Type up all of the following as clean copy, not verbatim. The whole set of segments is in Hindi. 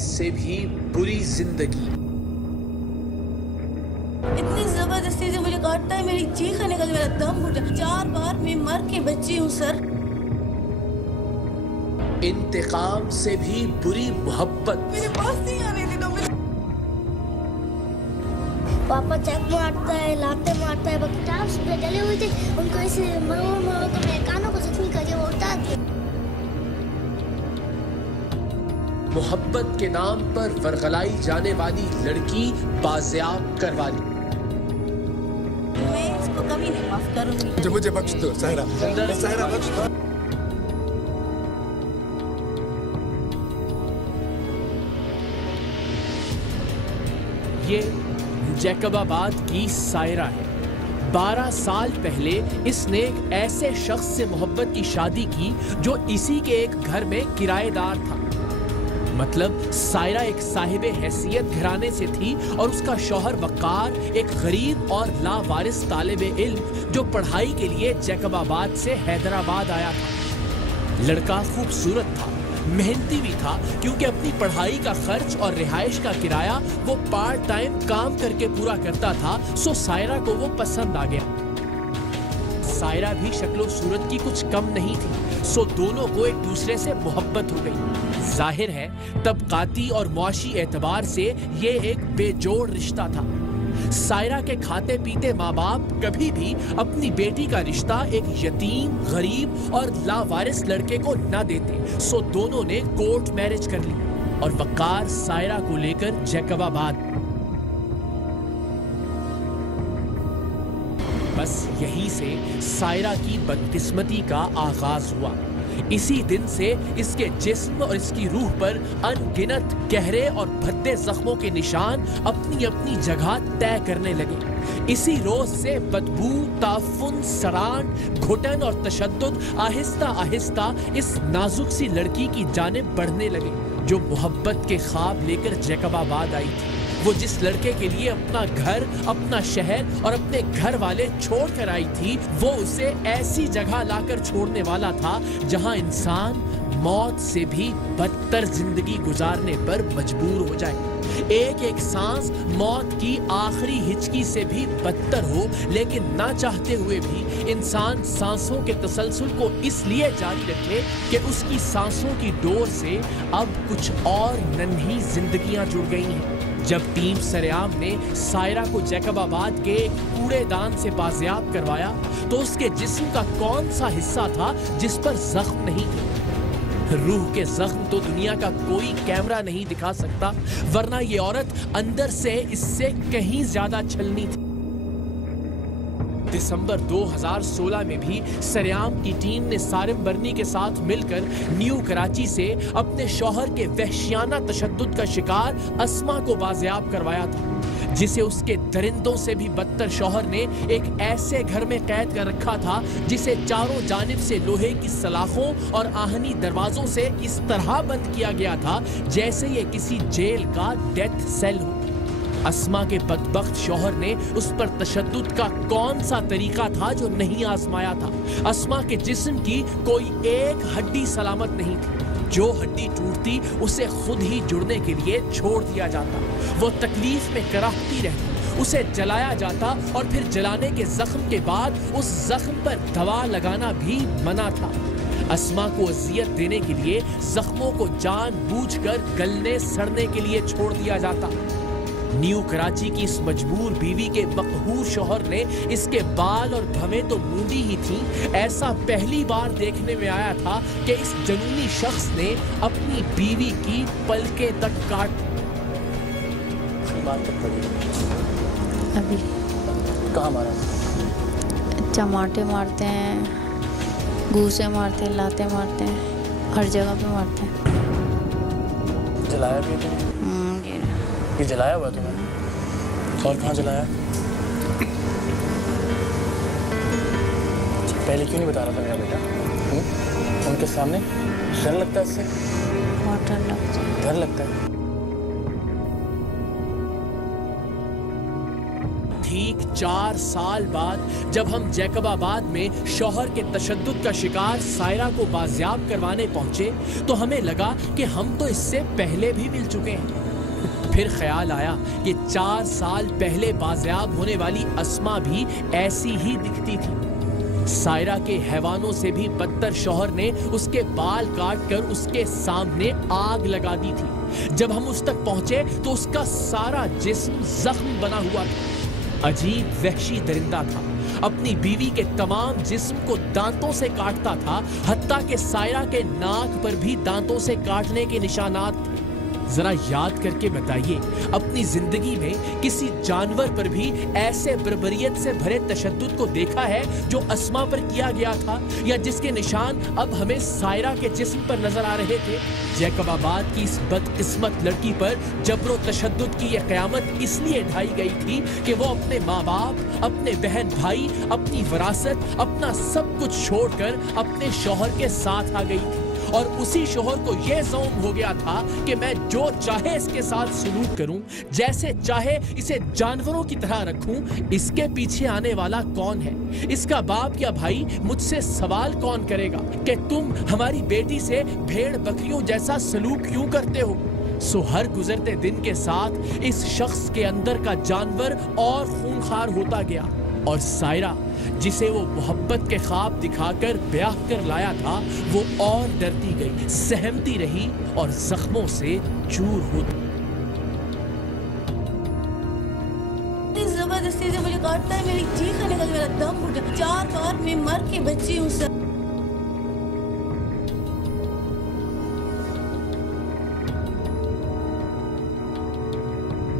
से भी बुरी जिंदगी। इतनी जबरदस्ती से मुझे काटता है, मेरी चीख निकल, मेरा दम घुटा। 4 बार मैं मर के बची हूँ सर। इंतकाम से भी बुरी मोहब्बत। मेरे पास नहीं आने देता। पापा चक मारता है, लाते मारता है। किताब से डले हुए थे, उनको ऐसे मरो तो मेरे कानों को जख्मी करके वो उतार दिया। मोहब्बत के नाम पर वरगलाई जाने वाली लड़की बाजियाब करवा ली। मैं इसको कभी नहीं माफ करूंगी। मुझे बख्श दो सहरा, सहरा बख्श दो। ये जैकबाबाद की सायरा है। 12 साल पहले इसने एक ऐसे शख्स से मोहब्बत की शादी की जो इसी के एक घर में किराएदार था। मतलब सायरा एक साहिबे हैसियत घराने से थी और उसका शौहर वक़ार एक गरीब और लावारिस तालिबे इल्म जो पढ़ाई के लिए जैकबाबाद से हैदराबाद आया था। लड़का खूबसूरत था, मेहनती भी था, क्योंकि अपनी पढ़ाई का खर्च और रिहाइश का किराया वो पार्ट टाइम काम करके पूरा करता था। सो सायरा को वो पसंद आ गया। सायरा भी शक्लो सूरत की कुछ कम नहीं थी, सो दोनों को एक दूसरे से मोहब्बत हो गई। जाहिर है तबकाती और मुआशी एतबार से ये एक बेजोड़ रिश्ता था। सायरा के खाते पीते माँ बाप कभी भी अपनी बेटी का रिश्ता एक यतीम, गरीब और लावारिस लड़के को न देते। सो दोनों ने कोर्ट मैरिज कर ली और वक़ार सायरा को लेकर जैकबाबाद। बस यहीं से सायरा की बदकिस्मती का आगाज हुआ। इसी दिन से इसके जिस्म और इसकी रूह पर अनगिनत गहरे और भद्दे जख्मों के निशान अपनी अपनी जगह तय करने लगे। इसी रोज से बदबू, ताफुन, सड़ान, घुटन और तशद्दुद आहिस्ता आहिस्ता इस नाजुक सी लड़की की जानिब बढ़ने लगे जो मोहब्बत के ख्वाब लेकर जैकबाबाद आई थी। वो जिस लड़के के लिए अपना घर, अपना शहर और अपने घर वाले छोड़ कर आई थी, वो उसे ऐसी जगह लाकर छोड़ने वाला था जहां इंसान मौत से भी बदतर जिंदगी गुजारने पर मजबूर हो जाए। एक एक सांस मौत की आखिरी हिचकी से भी बदतर हो, लेकिन ना चाहते हुए भी इंसान सांसों के तसलसल को इसलिए जारी रखे कि उसकी सांसों की डोर से अब कुछ और नन्ही जिंदगियां जुड़ गई हैं। जब टीम सरेआम ने सायरा को जैकबाबाद के एक कूड़ेदान से बाजियाब करवाया तो उसके जिस्म का कौन सा हिस्सा था जिस पर जख्म नहीं थे? रूह के जख्म तो दुनिया का कोई कैमरा नहीं दिखा सकता, वरना ये औरत अंदर से इससे कहीं ज्यादा छलनी थी। दिसंबर 2016 में भी सरेआम की टीम ने सारिम बर्नी के साथ मिलकर न्यू कराची से अपने शौहर के वहशियाना तशद्दुद का शिकार अस्मा को बाजियाब करवाया था, जिसे उसके दरिंदों से भी बदतर शौहर ने एक ऐसे घर में कैद कर रखा था जिसे चारों जानिब से लोहे की सलाखों और आहनी दरवाजों से इस तरह बंद किया गया था जैसे ये किसी जेल का डेथ सेल हो। अस्मा के बदबख्त शौहर ने उस पर तशद्दुद का कौन सा तरीका था जो नहीं आजमाया था? अस्मा के जिस्म की कोई एक हड्डी सलामत नहीं थी। जो हड्डी टूटती उसे खुद ही जुड़ने के लिए छोड़ दिया जाता। वो तकलीफ में कराहती रहती, उसे जलाया जाता और फिर जलाने के जख्म के बाद उस जख्म पर दवा लगाना भी मना था। अस्मा को अजियत देने के लिए जख्मों को जानबूझकर गलने सड़ने के लिए छोड़ दिया जाता। न्यू कराची की इस मजबूर बीवी के मकहूर शौहर ने इसके बाल और भवें तो मूंदी ही थी, ऐसा पहली बार देखने में आया था कि इस जनूनी शख्स ने अपनी बीवी की पलकें तक काट। अभी कहाँ मारा? टमाटे मारते हैं, घूसे मारते हैं, लाते मारते हैं, हर जगह पे मारते हैं। जलाया भी तुमने? ये जलाया हुआ तुम्हें? और कहाँ जलाया? पहले क्यों नहीं बता रहा था मेरा बेटा? उनके सामने डर लगता है इससे? बहुत डर लगता है। डर लगता है? ठीक 4 साल बाद जब हम जैकबाबाद में शौहर के तशद्दुद का शिकार सायरा को बाजियाब करवाने पहुंचे तो हमें लगा कि हम तो इससे पहले भी मिल चुके हैं। फिर ख्याल आया कि 4 साल पहले बाजियाब होने वाली अस्मा भी ऐसी ही दिखती थी। सायरा के हैवानों से भी बदतर शौहर ने उसके बाल काट कर उसके सामने आग लगा दी थी। जब हम उस तक पहुंचे तो उसका सारा जिस्म जख्म बना हुआ था। अजीब वहशी दरिंदा था। अपनी बीवी के तमाम जिस्म को दांतों से काटता था, हत्ता के सायरा के नाक पर भी दांतों से काटने के निशानात थे। जरा याद करके बताइए, अपनी जिंदगी में किसी जानवर पर भी ऐसे बर्बरियत से भरे तशद्दुद को देखा है जो अस्मा पर किया गया था, या जिसके निशान अब हमें सायरा के जिस्म पर नजर आ रहे थे। जैकबाबाद की इस बदकिस्मत लड़की पर जबरो तशद्दुद की यह क़यामत इसलिए ढाई गई थी कि वो अपने माँ बाप, अपने बहन भाई, अपनी विरासत, अपना सब कुछ छोड़कर अपने शौहर के साथ आ गई थी। और उसी शौहर को यह ज़ौम हो गया था कि मैं जो चाहे इसके साथ सलूक करूं, जैसे चाहे इसे जानवरों की तरह रखूं। इसके पीछे आने वाला कौन है? इसका बाप या भाई? मुझसे सवाल कौन करेगा कि तुम हमारी बेटी से भेड़ बकरियों जैसा सलूक क्यों करते हो? सो हर गुजरते दिन के साथ इस शख्स के अंदर का जानवर और खूंखार होता गया, और सायरा जिसे वो मोहब्बत के ख्वाब दिखाकर ब्याह कर लाया था, वो और डरती गई, सहमती रही और जख्मों से चूर होती। जबरदस्ती से मुझे काटता है, मेरी चीख निकल, मेरा दम घुट जाता है। 4 बार मैं मर के बची हूँ सर।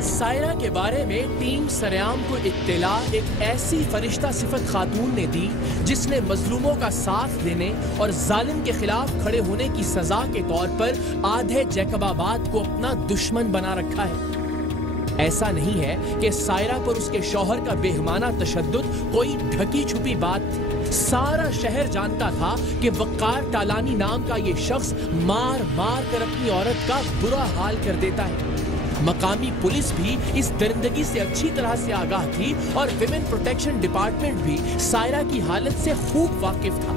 सायरा के बारे में टीम सरेआम को इत्तला एक ऐसी फरिश्ता सिफत खातून ने दी जिसने मजलूमों का साथ देने और जालिम के खिलाफ खड़े होने की सजा के तौर पर आधे जैकबाबाद को अपना दुश्मन बना रखा है। ऐसा नहीं है कि सायरा पर उसके शौहर का बेहमाना तशद्दुद कोई ढकी छुपी बात थी। सारा शहर जानता था कि वक़ार टालानी नाम का ये शख्स मार मार कर अपनी औरत का बुरा हाल कर देता है। मकामी पुलिस भी इस दरिंदगी से अच्छी तरह से आगाह थी और विमेन प्रोटेक्शन डिपार्टमेंट भी सायरा की हालत से खूब वाकिफ था।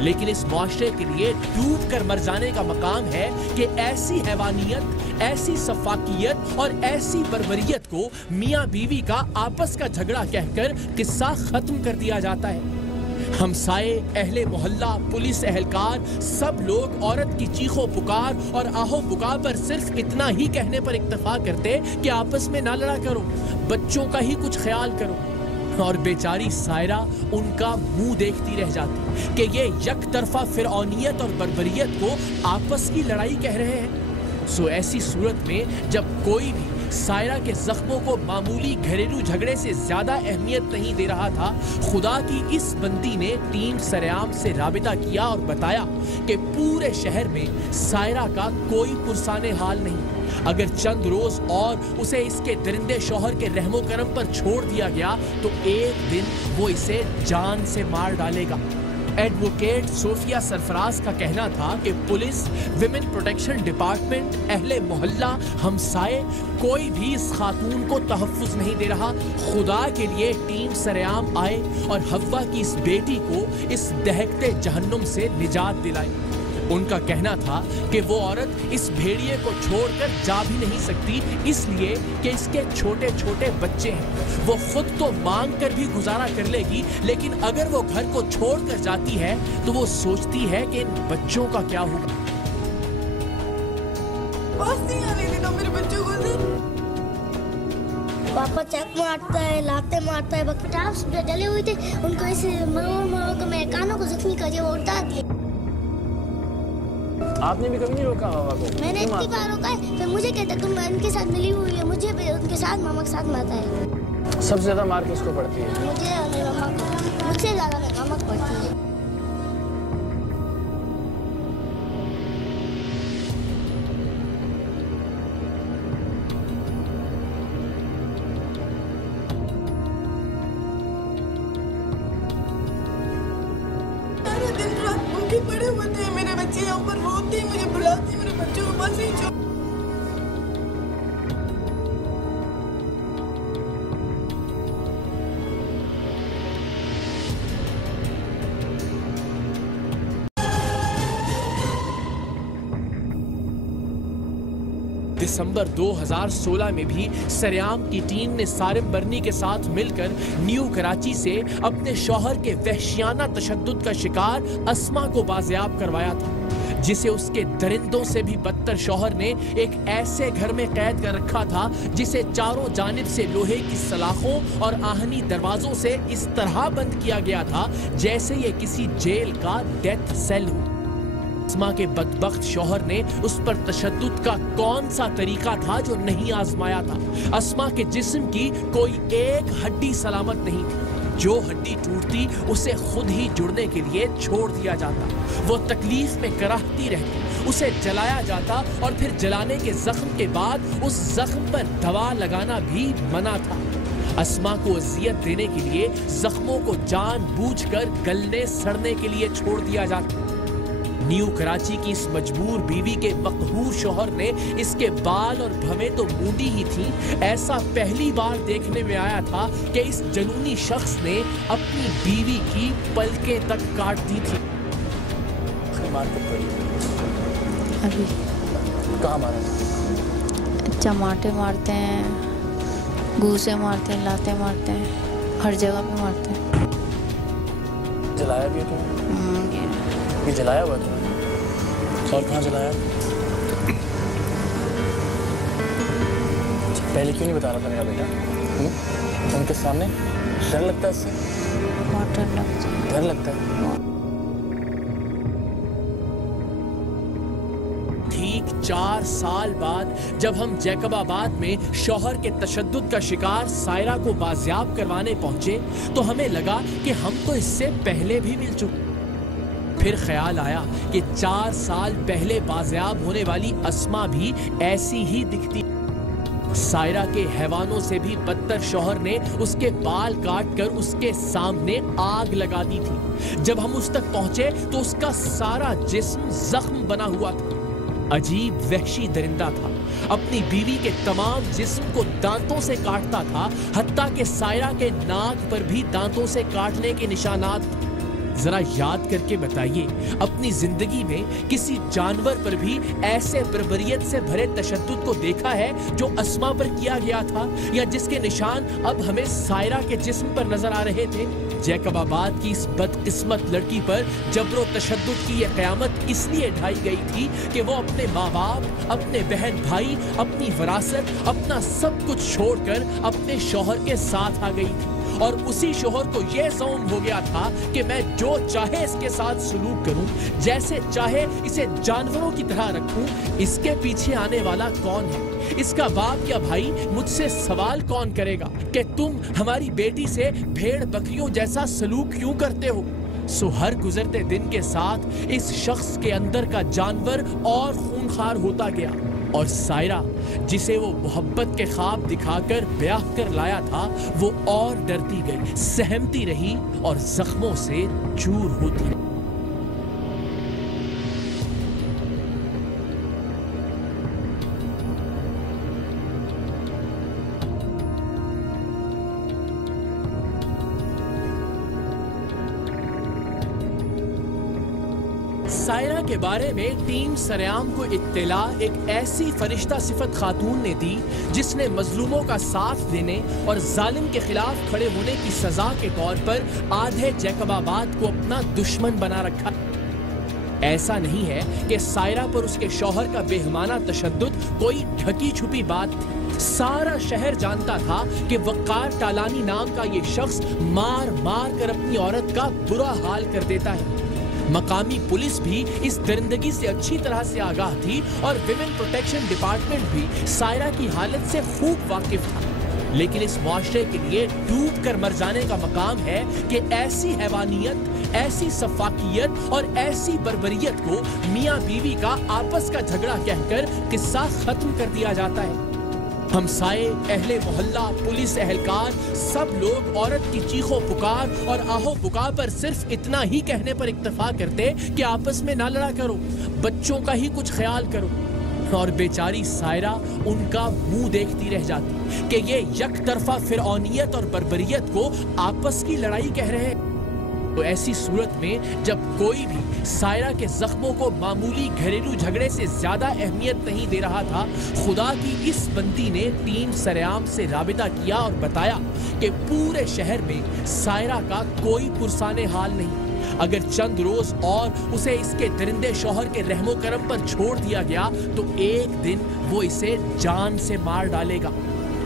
लेकिन इस मुआशरे के लिए डूब कर मर जाने का मकाम है कि ऐसी हैवानियत, ऐसी सफाकियत और ऐसी बर्बरियत को मियाँ बीवी का आपस का झगड़ा कहकर किस्सा खत्म कर दिया जाता है। हमसाये, अहले मोहल्ला, पुलिस एहलकार, सब लोग औरत की चीखों पुकार और आहो पुकार पर सिर्फ इतना ही कहने पर इक्तफा करते कि आपस में ना लड़ा करो, बच्चों का ही कुछ ख्याल करो। और बेचारी सायरा उनका मुंह देखती रह जाती कि ये यकतरफा फिरौनियत और बर्बरियत को आपस की लड़ाई कह रहे हैं। सो ऐसी सूरत में जब कोई भी सायरा के जख्मों को मामूली घरेलू झगड़े से ज्यादा अहमियत नहीं दे रहा था, खुदा की इस बंदी ने टीम सरेआम से राबिता किया और बताया कि पूरे शहर में सायरा का कोई पुरसाने हाल नहीं। अगर चंद रोज और उसे इसके दरिंदे शौहर के रहमो करम पर छोड़ दिया गया तो एक दिन वो इसे जान से मार डालेगा। एडवोकेट सोफिया सरफराज का कहना था कि पुलिस, विमेन प्रोटेक्शन डिपार्टमेंट, अहले मोहल्ला, हमसाये, कोई भी इस खातून को तहफ्फुज नहीं दे रहा। खुदा के लिए टीम सरेआम आए और हव्वा की इस बेटी को इस दहकते जहन्नुम से निजात दिलाई। उनका कहना था कि वो औरत इस भेड़िए को छोड़कर जा भी नहीं सकती, इसलिए कि इसके छोटे छोटे बच्चे हैं। वो खुद तो मांग कर भी गुजारा कर लेगी, लेकिन अगर वो घर को छोड़कर जाती है तो वो सोचती है कि इन बच्चों का क्या होगा। मेरे बच्चों को पापा चक मारता है, लाते मारता है। किताब डले हुए थे, उनको ऐसे मरो के मेरे कानों को जख्मी कर दिया, वो उठा दिया। आपने भी कभी नहीं रोका मामा को? मैंने इतनी बार रोका है, फिर मुझे कहते तुम उनके साथ मिली हुई है, मुझे भी उनके साथ मामा के साथ मारता है। सबसे ज्यादा मार किसको पड़ती है? मुझे और मेरी मामा को, मुझसे ज्यादा मेरी मामा को पड़ती है। दिन रात भूखे पड़े होते हैं मेरे बच्चे, यहाँ पर रोते हैं, मुझे बुलाते, मेरे बच्चों को बस ही दिसंबर 2016 में भी सरेआम की टीम ने सारिम बर्नी के साथ मिलकर न्यू कराची से अपने शौहर के वहशियाना तशद्दुद का शिकार अस्मा को बाजियाब करवाया था, जिसे उसके दरिंदों से भी बदतर शौहर ने एक ऐसे घर में कैद कर रखा था जिसे चारों जानिब से लोहे की सलाखों और आहनी दरवाजों से इस तरह बंद किया गया था जैसे ये किसी जेल का डेथ सेल हो। अस्मा के बदबख्त शौहर ने उस पर तशद्दुद का कौन सा तरीका था जो नहीं आजमाया था। अस्मा के जिस्म की कोई एक हड्डी सलामत नहीं थी, जो हड्डी टूटती उसे खुद ही जुड़ने के लिए छोड़ दिया जाता, वो तकलीफ में कराहती रहती, उसे जलाया जाता और फिर जलाने के जख्म के बाद उस जख्म पर दवा लगाना भी मना था। अस्मा को अजियत देने के लिए जख्मों को जानबूझकर गलने सड़ने के लिए छोड़ दिया जाता। न्यू कराची की इस मजबूर बीवी के मकहूर शौहर ने इसके बाल और भवें तो मूंडी ही थी, ऐसा पहली बार देखने में आया था कि इस जनूनी शख्स ने अपनी बीवी की पलकें तक काट दी थी। अभी कहाँ मारा? चमाटे मारते हैं, घूसे मारते हैं, लाते मारते हैं, हर जगह पे मारते हैं। जलाया भी है तुमने? ये जलाया हुआ तुमने? और कहाँ जलाया? पहले क्यों नहीं बता रहा था मेरा बेटा? उनके सामने डर लगता है इससे? बहुत डर लगता है। डर लगता है? ठीक 4 साल बाद जब हम जैकबाबाद में शौहर के तशद्दुद का शिकार सायरा को बाजियाब करवाने पहुंचे तो हमें लगा कि हम तो इससे पहले भी मिल चुके। फिर ख्याल आया कि 4 साल पहले बाजियाब होने वाली अस्मा भी ऐसी ही दिखती। सायरा के हैवानों से भी बदतर शौहर ने उसके बाल काट कर उसके सामने आग लगा दी थी। जब हम उस तक पहुंचे तो उसका सारा जिस्म जख्म बना हुआ था। अजीब वहशी दरिंदा था, अपनी बीवी के तमाम जिस्म को दांतों से काटता था, हत्ता के सायरा के नाक पर भी दांतों से काटने के निशानात। जरा याद करके बताइए, अपनी जिंदगी में किसी जानवर पर भी ऐसे बर्बरियत से भरे तशद्दुद को देखा है जो अस्मा पर किया गया था, या जिसके निशान अब हमें सायरा के जिस्म पर नजर आ रहे थे? जैकबाबाद की इस बदकिस्मत लड़की पर जबरो तशद्दुद की यह क़यामत इसलिए ढाई गई थी कि वो अपने माँ बाप, अपने बहन भाई, अपनी विरासत, अपना सब कुछ छोड़कर अपने शौहर के साथ आ गई थी। और उसी शौहर को यह ज़ौम हो गया था कि मैं जो चाहे इसके साथ सलूक करूं, जैसे चाहे इसे जानवरों की तरह रखूं। इसके पीछे आने वाला कौन है? इसका बाप या भाई मुझसे सवाल कौन करेगा कि तुम हमारी बेटी से भेड़ बकरियों जैसा सलूक क्यों करते हो? सो हर गुजरते दिन के साथ इस शख्स के अंदर का जानवर और खूंखार होता गया, और सायरा जिसे वो मोहब्बत के ख्वाब दिखाकर ब्याह कर लाया था, वो और डरती गई, सहमती रही और जख्मों से चूर होती रही। सायरा के बारे में टीम सरेआम को इत्तला एक ऐसी फरिश्ता सिफत खातून ने दी जिसने मजलूमों का साथ देने और जालिम के खिलाफ खड़े होने की सजा के तौर पर आधे जैकबाबाद को अपना दुश्मन बना रखा। ऐसा नहीं है कि सायरा पर उसके शौहर का बेहमाना तशद्दुद कोई ढकी छुपी बात थी। सारा शहर जानता था कि वक़ार टालानी नाम का ये शख्स मार मार कर अपनी औरत का बुरा हाल कर देता है। मकामी पुलिस भी इस दरिंदगी से अच्छी तरह से आगाह थी और विमेन प्रोटेक्शन डिपार्टमेंट भी सायरा की हालत से खूब वाकिफ था। लेकिन इस मुआशरे के लिए डूब कर मर जाने का मकाम है कि ऐसी हैवानियत, ऐसी सफाकियत और ऐसी बर्बरियत को मियाँ बीवी का आपस का झगड़ा कहकर किस्सा खत्म कर दिया जाता है। हमसाये, अहले मोहल्ला, पुलिस एहलकार, सब लोग औरत की चीखों पुकार और आहो पुकार पर सिर्फ इतना ही कहने पर इक्तफा करते कि आपस में ना लड़ा करो, बच्चों का ही कुछ ख्याल करो। और बेचारी सायरा उनका मुंह देखती रह जाती कि ये यकतरफा फिरौनियत और बर्बरियत को आपस की लड़ाई कह रहे हैं। तो ऐसी सूरत में जब कोई भी सायरा के जख्मों को मामूली घरेलू झगड़े से ज्यादा अहमियत नहीं दे रहा था, खुदा की इस बंदी ने टीम सरेआम से राबिता किया और बताया कि पूरे शहर में सायरा का कोई पुरसाने हाल नहीं। अगर चंद रोज और उसे इसके दरिंदे शौहर के रहमो करम पर छोड़ दिया गया तो एक दिन वो इसे जान से मार डालेगा।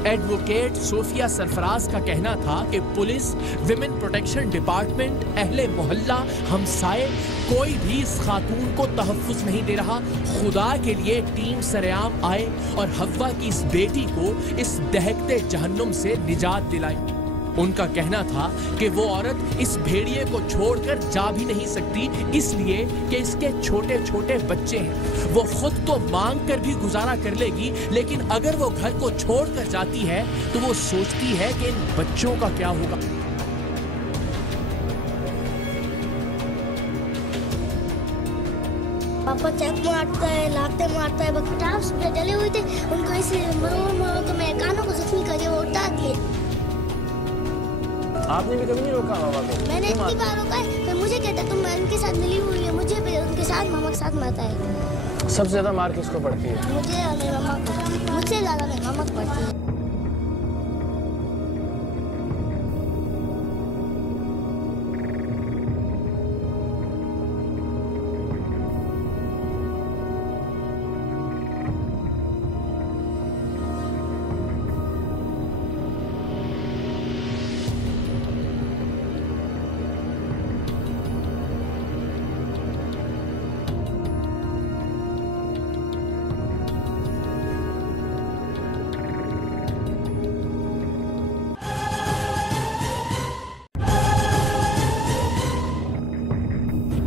एडवोकेट सोफिया सरफराज का कहना था कि पुलिस, विमेन प्रोटेक्शन डिपार्टमेंट, अहले मोहल्ला, हमसाए, कोई भी इस खातून को तहफ्फुज नहीं दे रहा। खुदा के लिए टीम सरेआम आए और हव्वा की इस बेटी को इस दहकते जहन्नुम से निजात दिलाई। उनका कहना था कि वो औरत इस भेड़िए को छोड़कर जा भी नहीं सकती, इसलिए कि इसके छोटे छोटे बच्चे हैं। वो खुद तो मांग कर भी गुजारा कर लेगी, लेकिन अगर वो घर को छोड़कर जाती है तो वो सोचती है कि इन बच्चों का क्या होगा। पापा चक मारता है, लाते मारता है। किताब पे डले हुए थे, उनको ऐसे मरो के मेरे कानों को जख्मी करके वो उठा दिए। आपने भी कभी नहीं रोका मामा को? मैंने इतनी बार रोका है, फिर मुझे कहता तुम उनके साथ मिली हुई है, मुझे भी उनके साथ मामा के साथ मारता है। सबसे ज्यादा मार किसको पड़ती है? मुझे और मेरे मामा को, मुझसे ज्यादा मेरे मामा को पड़ती है।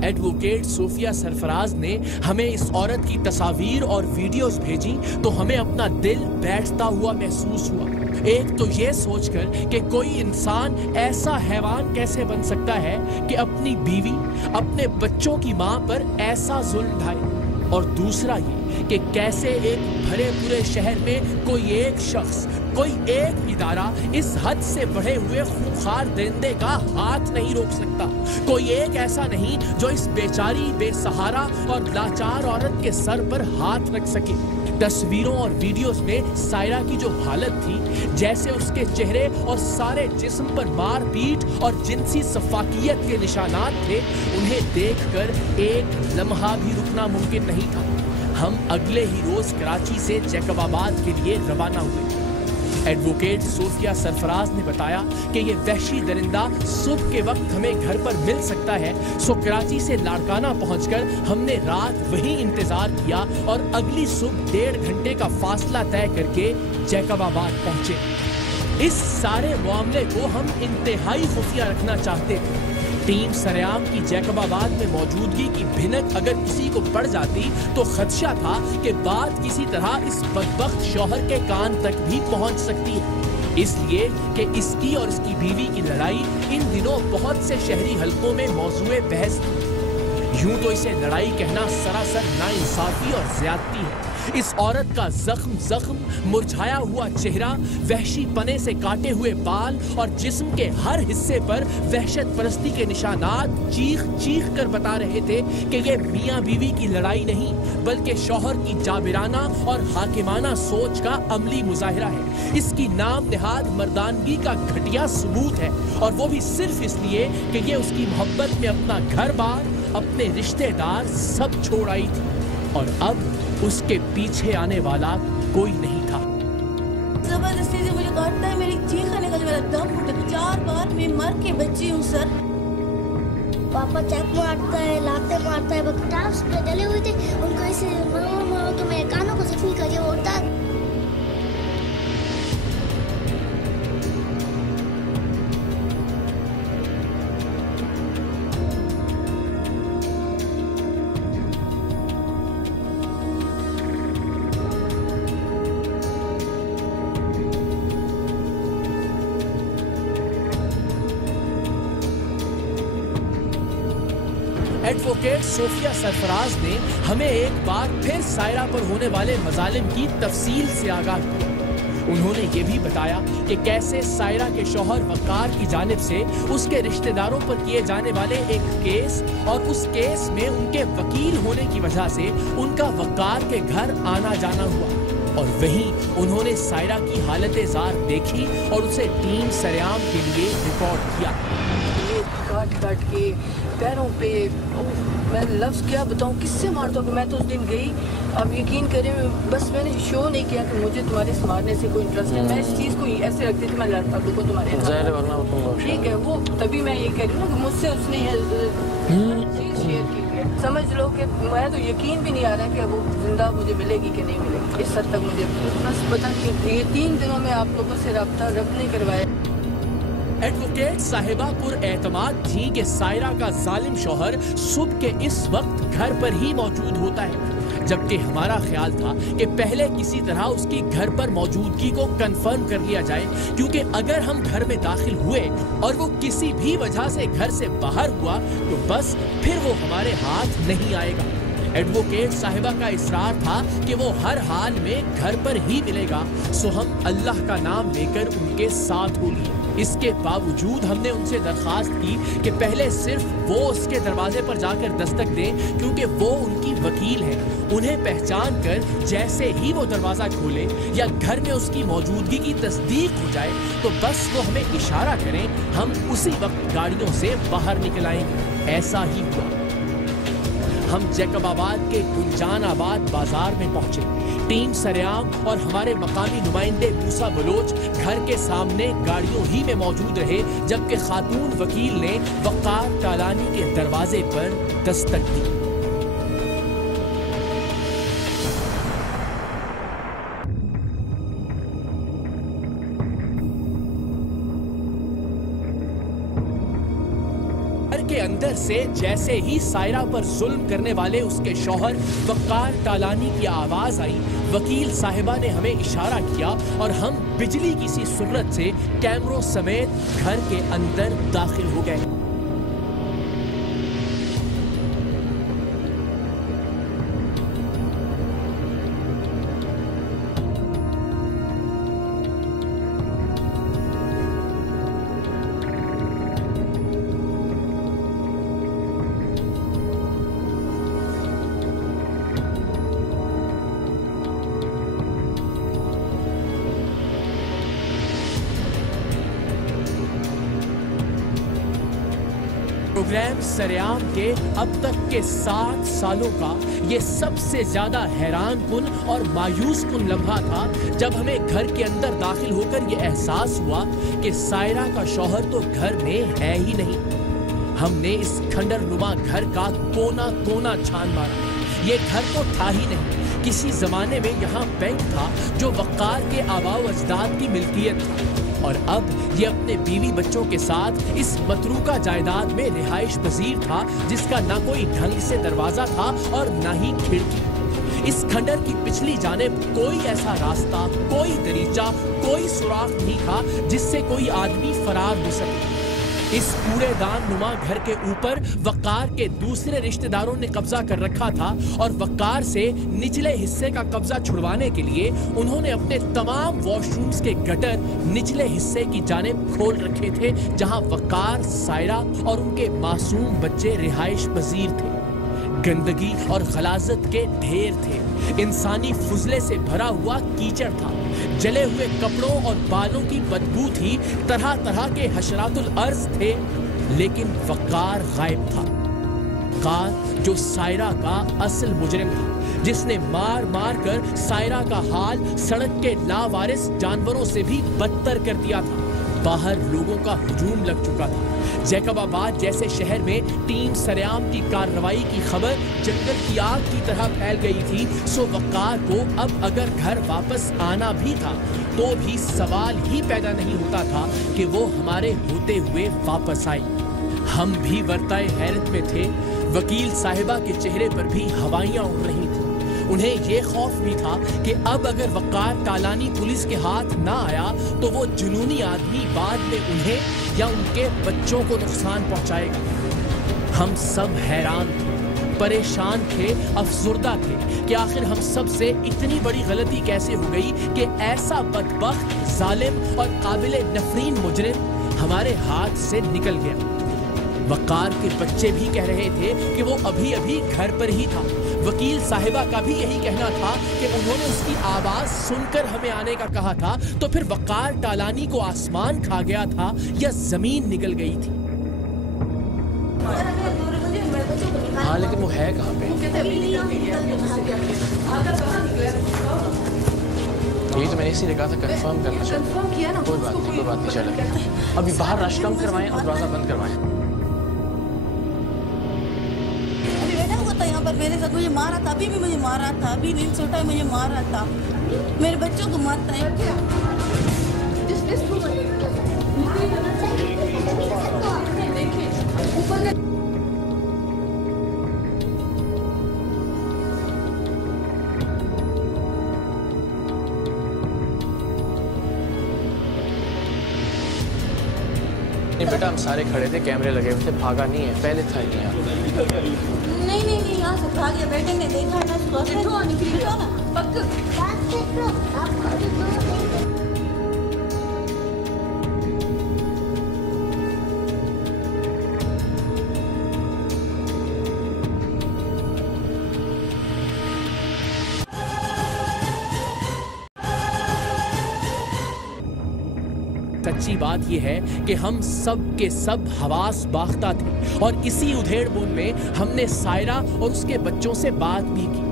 एडवोकेट सोफिया सरफराज ने हमें इस औरत की तस्वीर और वीडियोस भेजी तो हमें अपना दिल बैठता हुआ महसूस हुआ। एक तो ये सोचकर कि कोई इंसान ऐसा हैवान कैसे बन सकता है कि अपनी बीवी, अपने बच्चों की मां पर ऐसा जुल्म ढाए, और दूसरा ये कि कैसे एक भरे पूरे शहर में कोई एक शख्स, कोई एक इदारा इस हद से बढ़े हुए खूंखार दरिंदे का हाथ नहीं रोक सकता। कोई एक ऐसा नहीं जो इस बेचारी, बेसहारा और लाचार औरत के सर पर हाथ रख सके। तस्वीरों और वीडियोस में सायरा की जो हालत थी, जैसे उसके चेहरे और सारे जिस्म पर मार पीट और जिनसी सफाकियत के निशानात थे, उन्हें देखकर एक लम्हा भी रुकना मुमकिन नहीं था। हम अगले ही रोज कराची से जैकबाबाद के लिए रवाना हुए। एडवोकेट सोफिया सरफराज ने बताया कि ये वहशी दरिंदा सुबह के वक्त हमें घर पर मिल सकता है, सो कराची से लाड़काना पहुंचकर हमने रात वहीं इंतजार किया और अगली सुबह 1.5 घंटे का फासला तय करके जैकबाबाद पहुंचे। इस सारे मामले को हम इंतहाई खुफिया रखना चाहते थे। टीम सरेआम की जैकबाबाद में मौजूदगी की भिनक अगर किसी को पड़ जाती तो खदशा था कि बात किसी तरह इस बदबख्त शौहर के कान तक भी पहुंच सकती है, इसलिए कि इसकी और इसकी बीवी की लड़ाई इन दिनों बहुत से शहरी हलकों में मौजूए बहस थी। यूं तो इसे लड़ाई कहना सरासर नाइंसाफी और ज्यादती है। इस औरत का जख्म, मुरझाया हुआ चेहरा, वहशी पने से काटे हुए बाल और जिस्म के हर हिस्से पर वहशत परस्ती के निशानात चीख चीख कर बता रहे थे कि ये मियाँ बीवी की लड़ाई नहीं, बल्कि शौहर की जाबिराना और हाकिमाना सोच का अमली मुजाहिरा है। इसकी नाम निहाद मर्दानगी का घटिया सबूत है, और वो भी सिर्फ इसलिए कि ये उसकी मोहब्बत में अपना घर बार, अपने रिश्तेदार सब छोड़ आई थी, और अब उसके पीछे आने वाला कोई नहीं था। जबरदस्ती से मुझे काटता है, मेरी चीख निकल, मेरा दम घुटा। 4 बार मैं मर के बची हूँ सर। पापा चक मारता है, लाते मारता है। किताब पे डले हुए थे, उनको ऐसे मरो के मेरे कानों को जख्मी करके वो उठा। एडवोकेट सोफिया सरफराज ने हमें एक बार फिर सायरा पर होने वाले मजालिम की तफसील से आगाह किया। उन्होंने ये भी बताया कि कैसे सायरा के शौहर वक़ार की जानिब से उसके रिश्तेदारों पर किए जाने वाले एक केस और उस केस में उनके वकील होने की वजह से उनका वक़ार के घर आना जाना हुआ। और वहीं उन्होंने सायरा की हालत ज़ार देखी और उसे टीम सरेआम के लिए रिकॉर्ड किया। काट के पैरों पे मैं लफ्ज़ क्या बताऊं, किससे मारता हूँ। मैं तो उस दिन गई, आप यकीन करें, बस मैंने शो नहीं किया कि मुझे तुम्हारे मारने से कोई इंटरेस्ट है। मैं इस चीज़ को ऐसे रखती थी, मैं लड़ता को तुम्हारे ठीक है। वो तभी मैं ये कह रही हूँ ना कि मुझसे उसने चीज़ शेयर की है। समझ लो कि मैं तो यकीन भी नहीं आ रहा कि वो जिंदा मुझे मिलेगी कि नहीं मिलेगी। इस हद तक मुझे बस पता नहीं। ये 3 दिनों में आप लोगों से रब्ता रब ने करवाया। एडवोकेट साहिबा पुरएतमाद थी कि सायरा का जालिम शौहर सुबह के इस वक्त घर पर ही मौजूद होता है, जबकि हमारा ख्याल था कि पहले किसी तरह उसकी घर पर मौजूदगी को कंफर्म कर लिया जाए, क्योंकि अगर हम घर में दाखिल हुए और वो किसी भी वजह से घर से बाहर हुआ तो बस फिर वो हमारे हाथ नहीं आएगा। एडवोकेट साहिबा का इसरार था कि वो हर हाल में घर पर ही मिलेगा, सो हम अल्लाह का नाम लेकर उनके साथ हो लिए। इसके बावजूद हमने उनसे दरखास्त की कि पहले सिर्फ वो उसके दरवाजे पर जाकर दस्तक दें, क्योंकि वो उनकी वकील है। उन्हें पहचान कर जैसे ही वो दरवाजा खोले या घर में उसकी मौजूदगी की तस्दीक हो जाए तो बस वो हमें इशारा करें, हम उसी वक्त गाड़ियों से बाहर निकल आएंगे। ऐसा ही हुआ। हम जैकबाबाद के गुलजानाबाद बाजार में पहुंचे। टीम सरेआम और हमारे मकामी नुमाइंदे मूसा बलोच घर के सामने गाड़ियों ही में मौजूद रहे, जबकि खातून वकील ने वक़ार तालानी के दरवाजे पर दस्तक दी। के अंदर से जैसे ही सायरा पर जुल्म करने वाले उसके शौहर वक़ार तालानी की आवाज आई, वकील साहिबा ने हमें इशारा किया और हम बिजली की सी सूरत से कैमरों समेत घर के अंदर दाखिल हो गए। प्रोग्राम सरेआम के अब तक के 7 सालों का ये सबसे ज्यादा हैरान कुन और मायूस कुन लम्हा था, जब हमें घर के अंदर दाखिल होकर ये एहसास हुआ कि सायरा का शौहर तो घर में है ही नहीं। हमने इस खंडर नुमा घर का कोना कोना छान मारा। ये घर तो था ही नहीं। किसी जमाने में यहाँ बैंक था जो वक़ार के आबाओ अजदाद की मिल्कियत था, और अब ये अपने बीवी बच्चों के साथ इस मतरूका जायदाद में रिहाइश पजीर था, जिसका ना कोई ढंग से दरवाजा था और ना ही खिड़की। इस खंडर की पिछली जानिब कोई ऐसा रास्ता, कोई दरीचा, कोई सुराख नहीं था जिससे कोई आदमी फरार हो सके। इस कूड़ेदान नुमा घर के ऊपर वक़ार के दूसरे रिश्तेदारों ने कब्जा कर रखा था, और वक़ार से निचले हिस्से का कब्जा छुड़वाने के लिए उन्होंने अपने तमाम वॉशरूम्स के गटर निचले हिस्से की जानिब खोल रखे थे, जहां वक़ार, सायरा और उनके मासूम बच्चे रिहाइश पजीर थे। गंदगी और गलाजत के ढेर थे। इंसानी फुजले से भरा हुआ कीचड़ था। जले हुए कपड़ों और बालों की बदबू थी। तरह तरह के हशरातुल अर्ज थे, लेकिन वक़ार गायब था। वक़ार जो सायरा का असल मुजरिम था, जिसने मार मार कर सायरा का हाल सड़क के लावारिस जानवरों से भी बदतर कर दिया था। बाहर लोगों का हुजूम लग चुका था। जैकबाबाद जैसे शहर में टीम सरेआम की कार्रवाई की खबर जंगल की आग की तरह फैल गई थी। सो वक़ार को अब अगर घर वापस आना भी था तो भी सवाल ही पैदा नहीं होता था कि वो हमारे होते हुए वापस आए। हम भी वर्ताए हैरत में थे। वकील साहिबा के चेहरे पर भी हवाइयां उड़ रही थी। उन्हें ये खौफ भी था कि अब अगर वक़ार तालानी पुलिस के हाथ ना आया तो वो जुनूनी आदमी बाद में उन्हें या उनके बच्चों को नुकसान पहुंचाएगा। हम सब हैरान थे। परेशान थे, अफसुर्दा थे कि आखिर हम सब से इतनी बड़ी गलती कैसे हो गई कि ऐसा बदबख्त, जालिम और काबिले नफरीन मुजरिम हमारे हाथ से निकल गया। वक़ार के बच्चे भी कह रहे थे कि वो अभी अभी घर पर ही था। वकील साहिबा का भी यही कहना था कि उन्होंने उसकी आवाज सुनकर हमें आने का कहा था, तो फिर वक़ार टालानी को आसमान खा गया था या जमीन निकल गई थी। हाँ, लेकिन वो है कहाँ पे? यही तो मैंने इसीलिए कहा था कंफर्म करना चाहिए। कंफर्म किया ना? कोई बात नहीं चलो। अभी बाहर रश कम करवाएं और दरवाजा बंद करवाएं। यहाँ पर मेरे साथ मुझे मारा था, अभी भी मुझे मारा था, अभी नींद से उठा मुझे मारा था, मेरे बच्चों को मारता है। बेटा हम सारे खड़े थे, कैमरे लगे हुए थे, भागा नहीं है, पहले था ही यहाँ। नहीं यहाँ से भाग गया, बेटे ने देखा ना, निकली ना पक्का। सच्ची बात यह है कि हम सब के सब हवास बाख्ता थे और इसी उधेड़-बुन में हमने सायरा और उसके बच्चों से बात भी की,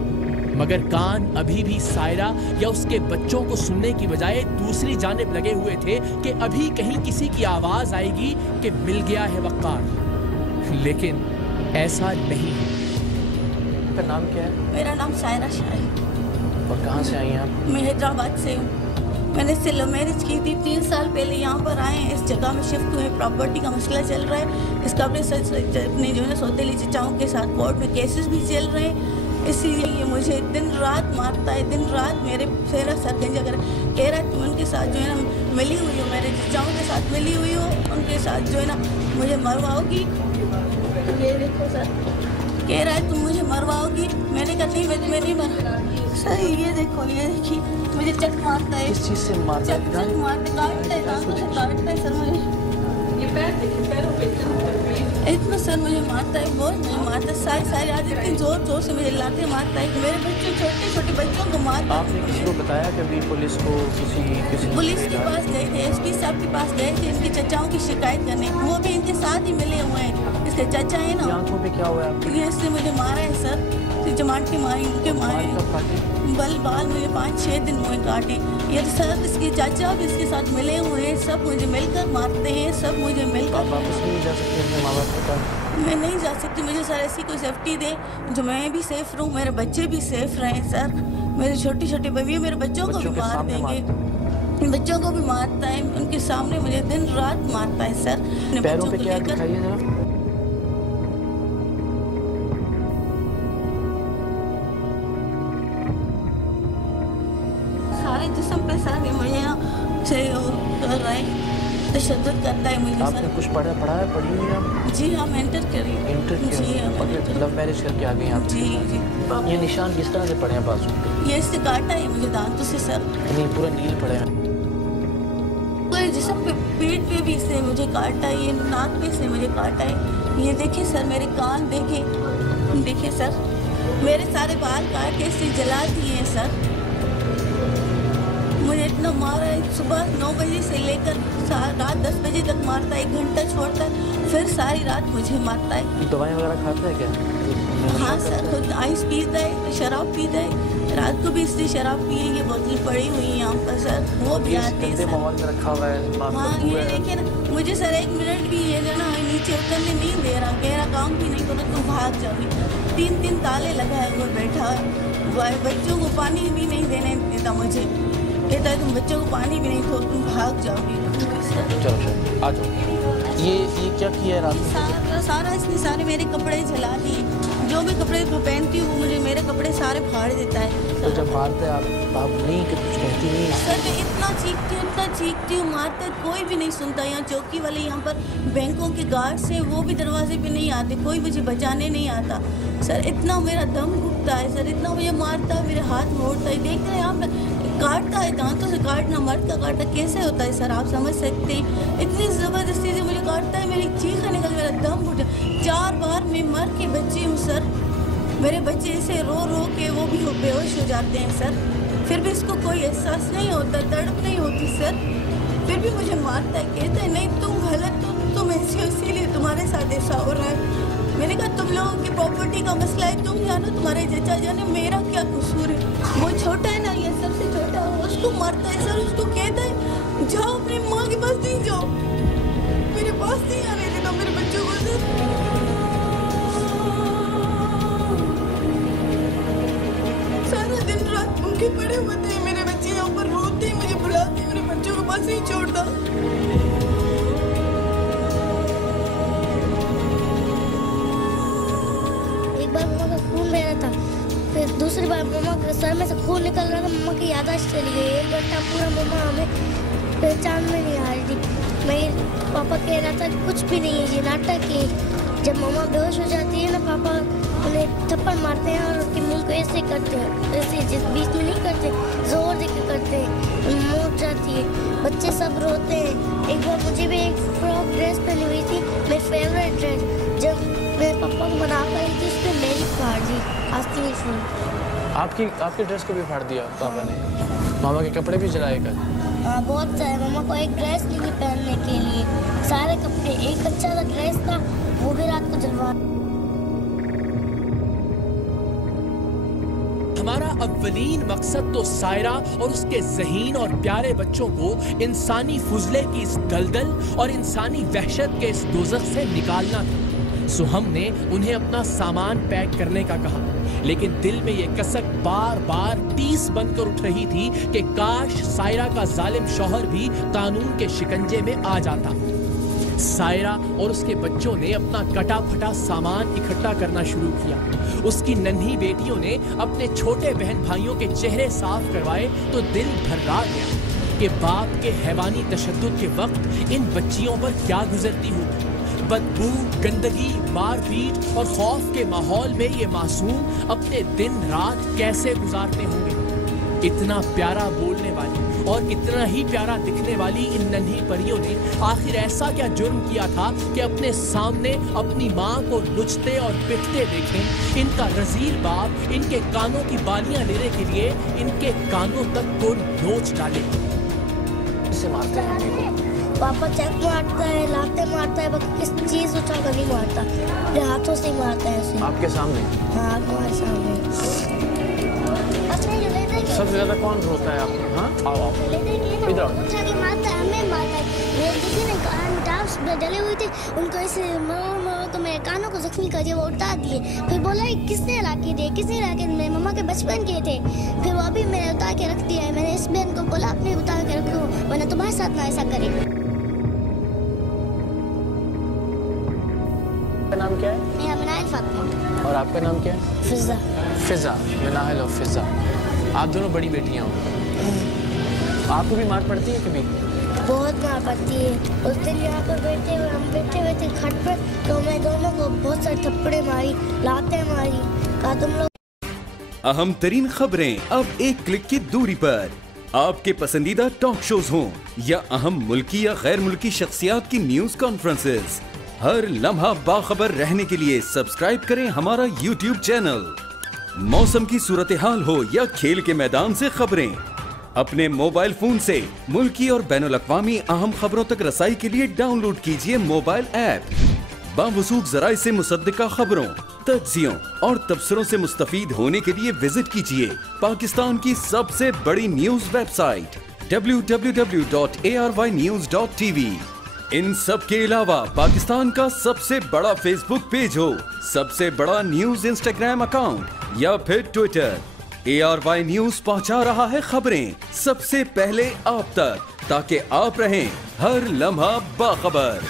मगर कान अभी भी सायरा या उसके बच्चों को सुनने की बजाय दूसरी जानिब लगे हुए थे कि अभी कहीं किसी की आवाज आएगी कि मिल गया है वक़ार। लेकिन ऐसा नहीं है। आपका नाम क्या है? मेरा नाम सायरा शाह है। और कहाँ से आई हैं आप? मैं हैदराबाद से हूँ। मैंने इससे लव मैरिज की थी, 3 साल पहले यहाँ पर आए हैं, इस जगह में शिफ्ट हुए। प्रॉपर्टी का मसला चल रहा है, इसका अपने जो है ना सौतेली चचाओं के साथ कोर्ट में केसेस भी चल रहे हैं, इसीलिए ये मुझे दिन रात मारता है। दिन रात मेरे फेरा सर गंजा कर कह रहा है तुम उनके साथ जो है ना मिली हुई हो, मेरे चचाओं के साथ मिली हुई हो, उनके साथ जो है ना मुझे मरवाओगी। ये देखो सर, कह रहा है तुम मुझे मरवाओगी। मैंने कहा नहीं, मैं तुम्हें नहीं मरवा सर। ये देखो, ये देखिए मुझे चक मारता है। किस चीज़ से मारता है? चक मारता है, काटता है, दांतों से काटता है सर मुझे। ये पैर देखिए, पैरों पे इतना सर मुझे मारता है, बहुत मुझे मारता है। सारी रात इतनी जोर जोर से मुझे लाते मारता है। मेरे बच्चों, छोटे छोटे बच्चों को मारता है। आपने किसी को बताया कि अभी पुलिस को किसी पुलिस के पास गए थे, एसपी साहब के पास गए थे इनके चचाओं की शिकायत करने, वो भी इनके साथ ही मिले हुए हैं। इसके चचा है ना, आंखों पे क्या हुआ है? ये इसने मुझे मारा है सर, जमाट के मारे, उनके मारे बाल मुझे 5-6 दिन हुए काटे। ये सर इसके चाचा भी इसके साथ मिले हुए हैं, सब मुझे मिलकर मारते हैं, सब मुझे मिलकर। आप वापस नहीं जा सकते अपने माँ बाप के पास? मैं नहीं जा सकती, मुझे सर ऐसी कोई सेफ्टी दे जो मैं भी सेफ रहूँ, मेरे बच्चे भी सेफ रहें सर। मेरे छोटी छोटी बेबी मेरे बच्चों को भी मार देंगे, बच्चों को भी मारता है, उनके सामने मुझे दिन रात मारता है सर। पैरों पे क्या दिखाइए जरा। सारे जिस्म पे सर मुझे से कर रहा है, तशद्दुद करता है मुझे। आपने कुछ पढ़ी हुई आप? जी हाँ, मैं इंटर करी। जी, लव मैरिज करके आ गई आप? जी। ये निशान किस तरह से पड़े हैं बाजू पे? ये इससे काटा है मुझे दांतों से सर। नहीं, पूरा नील पड़े हैं। पूरे जिस्म पे, पेट पे भी इससे मुझे काटा है, ये नाक पे से मुझे काटा है। ये देखिए सर, मेरे कान देखिए सर, मेरे सारे बाल काट के इससे जला दिए हैं सर। मुझे इतना मारा है, सुबह 9 बजे से लेकर रात 10 बजे तक मारता है, 1 घंटा छोड़ता है, फिर सारी रात मुझे मारता है। दवाई वगैरह खाता है क्या? हाँ सर, खुद आइस पीता है, शराब पीता है, रात को भी इसने शराब पी है। ये बोतल पड़ी हुई है यहाँ पर सर, वो भी आते हैं सर। माहौल में रखा हुआ है। हाँ, ये देखिए ना, मुझे सर 1 मिनट भी ये जो ना नीचे उतरने नहीं दे रहा, कह रहा काम भी नहीं करो तुम भाग जाओगी। 3 ताले लगाए हुए बैठा है, बच्चों को पानी भी नहीं देने देता मुझे, कहता है तुम बच्चों को पानी भी नहीं दो तुम भाग जाओगी। चलो आ जाओ। ये क्या किया है रात में? सारा इसने सारे मेरे कपड़े जला दिए, जो भी कपड़े मैं पहनती हूँ वो मुझे मेरे कपड़े सारे फाड़ देता है। तो जब मारते हैं आप नहीं कुछ कहती नहीं? सर मैं इतना चीखती हूँ मारता है, कोई भी नहीं सुनता। यहाँ चौकी वाले यहाँ पर बैंकों के गार्ड्स हैं, वो भी दरवाजे पे नहीं आते, कोई मुझे बचाने नहीं आता। सर इतना मेरा दम घुटता है सर, इतना मुझे मारता है, मेरे हाथ मोड़ता है। देख रहे हैं आप, काटता है, दांतों से काटना, मर्द का काटना कैसे होता है सर, आप समझ सकते हैं। इतनी ज़बरदस्ती से मुझे काटता है, मेरी चीख निकल, मेरा दम घुट। 4 बार मैं मर के बच्ची हूँ सर, मेरे बच्चे ऐसे रो रो के वो भी बेहोश हो जाते हैं सर, फिर भी इसको कोई एहसास नहीं होता, तड़प नहीं होती सर, फिर भी मुझे मारता है। कहता है नहीं तुम गलत हो, तुम ऐसी हो इसीलिए तुम्हारे साथ ऐसा हो रहा है। मैंने कहा तुम लोगों की प्रॉपर्टी का मसला है, तुम जानो, तुम्हारे चचा जाने, मेरा क्या कसूर है। वो छोटा है ना, ये सबसे छोटा, उसको मारता है सर, उसको कहता है जाओ अपनी माँ के पास नहीं जाओ, मेरे पास नहीं आने देना मेरे बच्चों को सर। सारा दिन रात भूखे पड़े होते हैं मेरे बच्चे, यहाँ पर रोते हैं, मुझे बुलाते हैं, मेरे बच्चों के पास नहीं छोड़ता। एक बार मम्मा का खून बह रहा था, फिर दूसरी बार मम्मा के सर में से खून निकल रहा था, मम्मा की याददाश्त चली गई। 1 घंटा पूरा मम्मा हमें पहचान में नहीं आ रही थी। मैं पापा कह रहा था कुछ भी नहीं है, ये नाटक है। जब मम्मा बेहोश हो जाती है ना, पापा उन्हें थप्पड़ मारते हैं और उनके मुंह को ऐसे करते हैं, ऐसे जिस बीच में नहीं करते, जोर देकर करते हैं, मुँह उठ जाती है, बच्चे सब रोते हैं। एक बार मुझे भी एक फ्रॉक ड्रेस पहनी हुई थी, मेरी फेवरेट ड्रेस, जब मेरे पापा को बना कर थी, उसने मेरी फाड़ दी आस्तीन से। आपकी ड्रेस को भी फाड़ दिया पापा ने? मामा के कपड़े भी जलाए कल? हाँ बहुत सारे, मामा को एक ड्रेस नहीं थी पहनने के लिए, सारे कपड़े, एक अच्छा सा ड्रेस था वो भी रात को जलवा। हमारा अव्वलीन मकसद तो सायरा और उसके ज़हीन और प्यारे बच्चों को इंसानी फुजले की इस दलदल और इंसानी वहशत के इस दोज़ख से निकालना था। सो हमने उन्हें अपना सामान पैक करने का कहा, लेकिन दिल में ये कसक बार बार टीस बनकर उठ रही थी कि काश सायरा का जालिम शौहर भी कानून के शिकंजे में आ जाता। सायरा और उसके बच्चों ने अपना कटा फटा सामान इकट्ठा करना शुरू किया। उसकी नन्ही बेटियों ने अपने छोटे बहन भाइयों के चेहरे साफ करवाए तो दिल भर्रा गया कि बाप के हैवानी तशद्दुद के वक्त इन बच्चियों पर क्या गुजरती होगी। बदबू, गंदगी, मारपीट और खौफ के माहौल में ये मासूम अपने दिन रात कैसे गुजारते होंगे। इतना प्यारा बोलने वाली और इतना ही प्यारा दिखने वाली इन नन्ही परियों ने आखिर ऐसा क्या जुर्म किया था कि अपने सामने अपनी माँ को लुचते और पिटते देखें। इनका रजील बाप इनके कानों की बालियां लेने के लिए इनके कानों तक को नोच डाले। इसे मारते हैं देखो। पापा चक मारता है, लाते मारता है, बाकी किस चीज उठा कर नहीं मारता, अपने हाथों से ही मारता है उसे। आपके सामने? हाँ हमारे सामने। सबसे ज्यादा कौन रोता है आपको? हाँ आओ आओ इधर आओ। उठा के मारता है, हमें मारता है। मेरे किसी ने टाप्स डले हुए थे, उनको ऐसे मारो तो मेरे कानों को जख्मी कर दिया, वो उठा दिए। फिर बोला किसने ला के दिए, किसने ला के? मेरे मम्मा के बचपन के थे। फिर वो अभी मैंने उतार के रख दिया है। मैंने इस बहन को बोला अपने उतार के रख दो, वरना तुम्हारे साथ ना ऐसा करे। आपका नाम क्या है? मेरा मनाइल फातिमा। और आपका नाम क्या है? फिजा। फिजा, मनाइल और फिजा। आप दोनों बड़ी बेटियां हो। आपको भी मार पड़ती है कभी? बहुत मार पड़ती है। उस दिन यहाँ पर हम बैठे हुए थे खट पर, तो मैं दोनों को बहुत सारे थप्पड़े मारी, लाते मारी, कहा तुम लोग। अहम तरीन खबरें अब एक क्लिक की दूरी पर। आपके पसंदीदा टॉक शोज हों या अहम मुल्की या गैर मुल्की शख्सियात की न्यूज कॉन्फ्रेंसेस, हर लम्हा बाखबर रहने के लिए सब्सक्राइब करें हमारा YouTube चैनल। मौसम की सूरत हाल हो या खेल के मैदान से खबरें, अपने मोबाइल फोन से मुल्की और बैनुल-अक़वामी अहम खबरों तक रसाई के लिए डाउनलोड कीजिए मोबाइल ऐप। बावसूख ज़राए से मुसद्दिका खबरों, तज्ज़ियों और तबसरों से मुस्तफ़ीद होने के लिए विजिट कीजिए पाकिस्तान की सबसे बड़ी न्यूज वेबसाइट www.arynews.tv। इन सब के अलावा पाकिस्तान का सबसे बड़ा फेसबुक पेज हो, सबसे बड़ा न्यूज इंस्टाग्राम अकाउंट या फिर ट्विटर, ARY न्यूज पहुंचा रहा है खबरें सबसे पहले आप तक, ताकि आप रहें हर लम्हा बाखबर।